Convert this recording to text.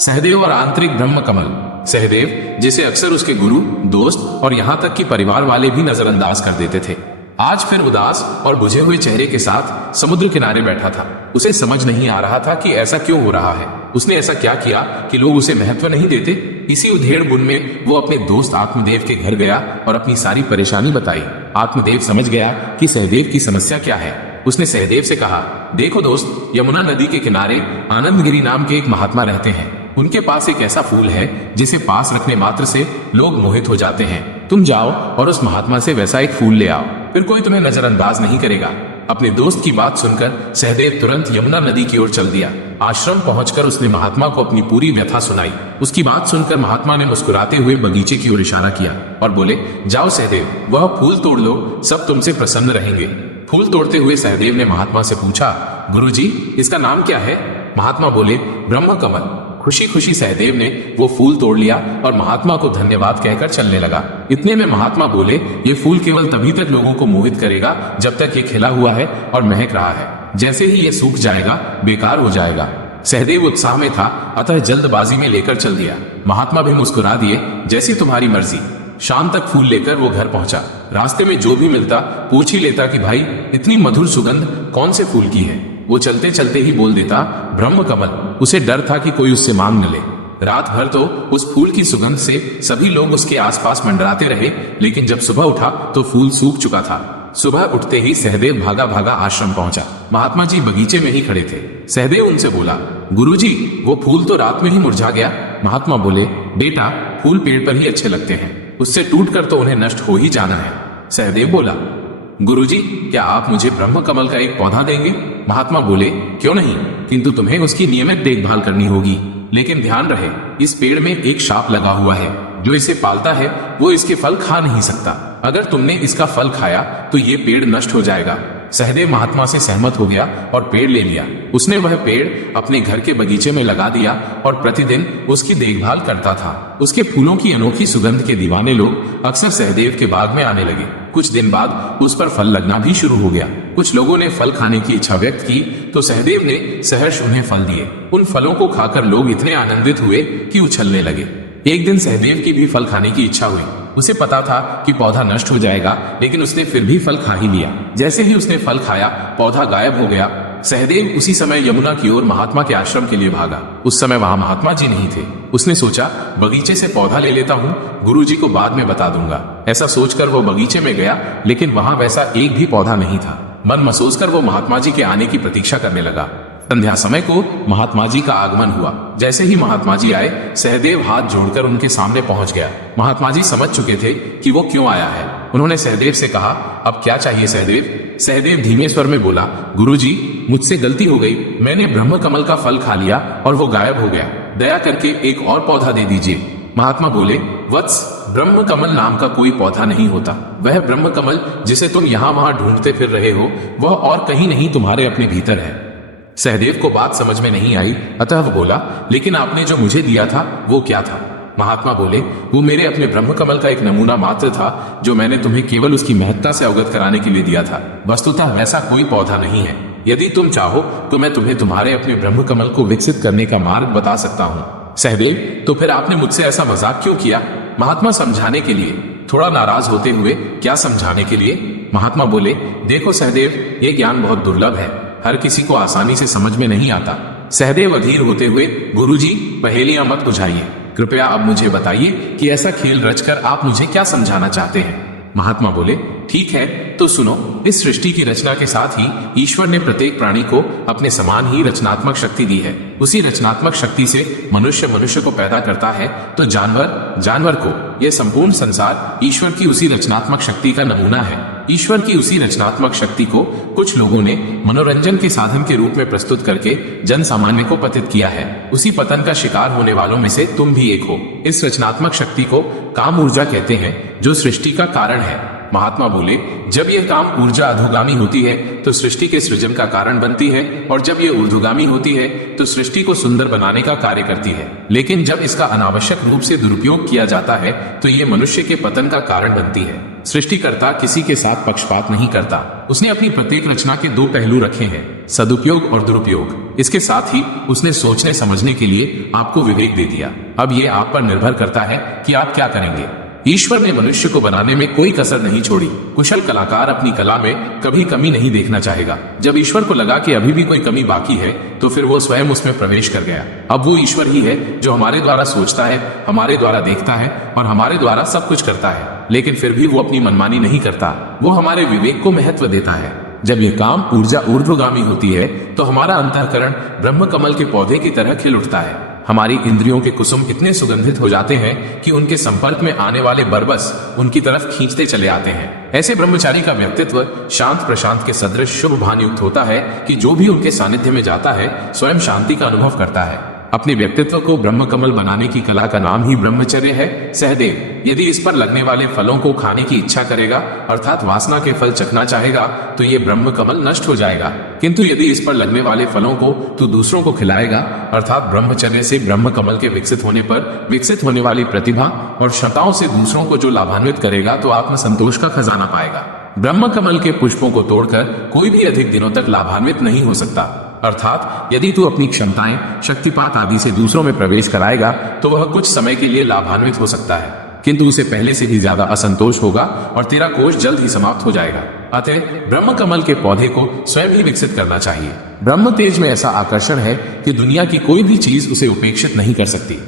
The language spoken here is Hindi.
सहदेव और आंतरिक ब्रह्म कमल। सहदेव, जिसे अक्सर उसके गुरु, दोस्त और यहाँ तक कि परिवार वाले भी नजरअंदाज कर देते थे, आज फिर उदास और बुझे हुए चेहरे के साथ समुद्र किनारे बैठा था। उसे समझ नहीं आ रहा था कि ऐसा क्यों हो रहा है। उसने ऐसा क्या किया कि लोग उसे महत्व नहीं देते। इसी उधेड़ बुन में वो अपने दोस्त आत्मदेव के घर गया और अपनी सारी परेशानी बताई। आत्मदेव समझ गया कि सहदेव की समस्या क्या है। उसने सहदेव से कहा, देखो दोस्त, यमुना नदी के किनारे आनंदगिरी नाम के एक महात्मा रहते हैं। उनके पास एक ऐसा फूल है जिसे पास रखने मात्र से लोग मोहित हो जाते हैं। तुम जाओ और उस महात्मा से वैसा एक फूल ले आओ, फिर कोई तुम्हें नजरअंदाज नहीं करेगा। अपने दोस्त की बात सुनकर सहदेव तुरंत यमुना नदी की ओर चल दिया। आश्रम पहुंचकर उसने महात्मा को अपनी पूरी व्यथा सुनाई। उसकी बात सुनकर महात्मा ने मुस्कुराते हुए बगीचे की ओर इशारा किया और बोले, जाओ सहदेव, वह फूल तोड़ लो, सब तुमसे प्रसन्न रहेंगे। फूल तोड़ते हुए सहदेव ने महात्मा से पूछा, गुरुजी, इसका नाम क्या है? महात्मा बोले, ब्रह्म कमल। खुशी खुशी सहदेव ने वो फूल तोड़ लिया और महात्मा को धन्यवाद कहकर चलने लगा। इतने में महात्मा बोले, ये फूल केवल तभी तक लोगों को मोहित करेगा जब तक ये खिला हुआ है और महक रहा है। जैसे ही ये सूख जाएगा, बेकार हो जाएगा। सहदेव उत्साह में था, अतः जल्दबाजी में लेकर चल दिया। महात्मा भी मुस्कुरा दिए, जैसी तुम्हारी मर्जी। शाम तक फूल लेकर वो घर पहुंचा। रास्ते में जो भी मिलता पूछ ही लेता कि भाई, इतनी मधुर सुगंध कौन से फूल की है? वो चलते चलते ही बोल देता, ब्रह्म कमल। उसे डर था कि कोई उससे मांग न ले। रात भर तो उस फूल की सुगंध से सभी लोग उसके आसपास मंडराते रहे, लेकिन जब सुबह उठा तो फूल सूख चुका था। सुबह उठते ही सहदेव भागा भागा आश्रम पहुंचा। महात्मा जी बगीचे में ही खड़े थे। सहदेव उनसे बोला, गुरुजी, वो फूल तो रात में ही मुरझा गया। महात्मा बोले, बेटा, फूल पेड़ पर ही अच्छे लगते हैं, उससे टूटकर तो उन्हें नष्ट हो ही जाना है। सहदेव बोला, गुरुजी, क्या आप मुझे ब्रह्म कमल का एक पौधा देंगे? महात्मा बोले, क्यों नहीं, किंतु तुम्हें उसकी नियमित देखभाल करनी होगी। लेकिन ध्यान रहे, इस पेड़ में एक शाप लगा हुआ है। जो इसे पालता है वो इसके फल खा नहीं सकता। अगर तुमने इसका फल खाया तो ये पेड़ नष्ट हो जाएगा। सहदेव महात्मा से सहमत हो गया और पेड़ ले लिया। उसने वह पेड़ अपने घर के बगीचे में लगा दिया और प्रतिदिन उसकी देखभाल करता था। उसके फूलों की अनोखी सुगंध के दीवाने लोग अक्सर सहदेव के बाग में आने लगे। कुछ दिन बाद उस पर फल लगना भी शुरू हो गया। कुछ लोगों ने फल खाने की इच्छा व्यक्त की तो सहदेव ने सहर्ष उन्हें फल दिए। उन फलों को खाकर लोग इतने आनंदित हुए कि उछलने लगे। एक दिन सहदेव की भी फल खाने की इच्छा हुई। उसे पता था कि पौधा नष्ट हो जाएगा, लेकिन उसने फिर भी फल खा ही लिया। जैसे ही उसने फल खाया, पौधा गायब हो गया। सहदेव उसी समय यमुना की ओर महात्मा के आश्रम के लिए भागा। उस समय वहां महात्मा जी नहीं थे। उसने सोचा, बगीचे से पौधा ले लेता हूँ, गुरुजी को बाद में बता दूंगा। ऐसा सोचकर वो बगीचे में गया, लेकिन वहां वैसा एक भी पौधा नहीं था। मन महसूस कर वो महात्मा जी के आने की प्रतीक्षा करने लगा। संध्या समय को महात्मा जी का आगमन हुआ। जैसे ही महात्मा जी आए, सहदेव हाथ जोड़कर उनके सामने पहुंच गया। महात्मा जी समझ चुके थे कि वो क्यों आया है। उन्होंने सहदेव से कहा, अब क्या चाहिए सहदेव? सहदेव धीमे स्वर में बोला, गुरुजी, मुझसे गलती हो गई। मैंने ब्रह्म कमल का फल खा लिया और वो गायब हो गया। दया करके एक और पौधा दे दीजिए। महात्मा बोले, वत्स, ब्रह्म कमल नाम का कोई पौधा नहीं होता। वह ब्रह्म कमल जिसे तुम यहाँ वहां ढूंढते फिर रहे हो, वह और कहीं नहीं, तुम्हारे अपने भीतर है। सहदेव को बात समझ में नहीं आई, अतः वह बोला, लेकिन आपने जो मुझे दिया था वो क्या था? महात्मा बोले, वो मेरे अपने ब्रह्म कमल का एक नमूना मात्र था, जो मैंने तुम्हें केवल उसकी महत्ता से अवगत कराने के लिए दिया था। वस्तुतः वैसा कोई पौधा नहीं है। यदि तुम चाहो तो मैं तुम्हें तुम्हारे अपने ब्रह्म कमल को विकसित करने का मार्ग बता सकता हूँ। सहदेव, तो फिर आपने मुझसे ऐसा मजाक क्यों किया? महात्मा, समझाने के लिए। थोड़ा नाराज होते हुए, क्या समझाने के लिए? महात्मा बोले, देखो सहदेव, ये ज्ञान बहुत दुर्लभ है, हर किसी को आसानी से समझ में नहीं आता। सहदेव अधीर होते हुए, गुरुजी, पहेलियां मत बुझाइए, कृपया अब मुझे बताइए कि ऐसा खेल रचकर आप मुझे क्या समझाना चाहते हैं? महात्मा बोले, ठीक है, तो सुनो। इस सृष्टि की रचना के साथ ही ईश्वर ने प्रत्येक प्राणी को अपने समान ही रचनात्मक शक्ति दी है। उसी रचनात्मक शक्ति से मनुष्य को पैदा करता है, तो जानवर को। यह संपूर्ण संसार ईश्वर की उसी रचनात्मक शक्ति का नमूना है। ईश्वर की उसी रचनात्मक शक्ति को कुछ लोगों ने मनोरंजन के साधन के रूप में प्रस्तुत करके जन सामान्य को पतित किया है। उसी पतन का शिकार होने वालों में से तुम भी एक हो। इस रचनात्मक शक्ति को काम ऊर्जा कहते हैं, जो सृष्टि का कारण है। महात्मा बोले, जब यह काम ऊर्जा अधोगामी होती है तो सृष्टि के सृजन का कारण बनती है, और जब यह ऊर्ध्वगामी होती है तो सृष्टि को सुंदर बनाने का कार्य करती है। लेकिन जब इसका अनावश्यक रूप से दुरुपयोग किया जाता है तो ये मनुष्य के पतन का कारण बनती है। सृष्टिकर्ता किसी के साथ पक्षपात नहीं करता। उसने अपनी प्रत्येक रचना के दो पहलू रखे हैं, सदुपयोग और दुरुपयोग। इसके साथ ही उसने सोचने समझने के लिए आपको विवेक दे दिया। अब ये आप पर निर्भर करता है कि आप क्या करेंगे। ईश्वर ने मनुष्य को बनाने में कोई कसर नहीं छोड़ी। कुशल कलाकार अपनी कला में कभी कमी नहीं देखना चाहेगा। जब ईश्वर को लगा कि अभी भी कोई कमी बाकी है तो फिर वो स्वयं उसमें प्रवेश कर गया। अब वो ईश्वर ही है जो हमारे द्वारा सोचता है, हमारे द्वारा देखता है और हमारे द्वारा सब कुछ करता है। लेकिन फिर भी वो अपनी मनमानी नहीं करता, वो हमारे विवेक को महत्व देता है। जब ये काम ऊर्जा ऊर्ध्वगामी होती है तो हमारा अंतःकरण ब्रह्म कमल के पौधे की तरह खिल उठता है। हमारी इंद्रियों के कुसुम इतने सुगंधित हो जाते हैं कि उनके संपर्क में आने वाले बरबस उनकी तरफ खींचते चले आते हैं। ऐसे ब्रह्मचारी का व्यक्तित्व शांत प्रशांत के सदृश शुभ भानयुक्त होता है कि जो भी उनके सानिध्य में जाता है स्वयं शांति का अनुभव करता है। अपने व्यक्तित्व को ब्रह्म कमल बनाने की कला का नाम ही ब्रह्मचर्य है। सहदेव, यदि इस पर लगने वाले फलों को खाने की इच्छा करेगा अर्थात वासना के फल चखना चाहेगा तो ये ब्रह्म कमल नष्ट हो जाएगा। किंतु यदि इस पर लगने वाले फलों को तू दूसरों को खिलाएगा अर्थात ब्रह्मचर्य से ब्रह्म कमल के विकसित होने पर विकसित होने वाली प्रतिभा और क्षमताओं से दूसरों को जो लाभान्वित करेगा तो आत्म संतोष का खजाना पाएगा। ब्रह्म कमल के पुष्पों को तोड़कर कोई भी अधिक दिनों तक लाभान्वित नहीं हो सकता। अर्थात यदि तू अपनी क्षमताएं, शक्तिपात आदि से दूसरों में प्रवेश कराएगा तो वह कुछ समय के लिए लाभान्वित हो सकता है, किंतु उसे पहले से भी ज्यादा असंतोष होगा और तेरा कोष जल्द ही समाप्त हो जाएगा। अतः ब्रह्म कमल के पौधे को स्वयं ही विकसित करना चाहिए। ब्रह्म तेज में ऐसा आकर्षण है कि दुनिया की कोई भी चीज उसे उपेक्षित नहीं कर सकती।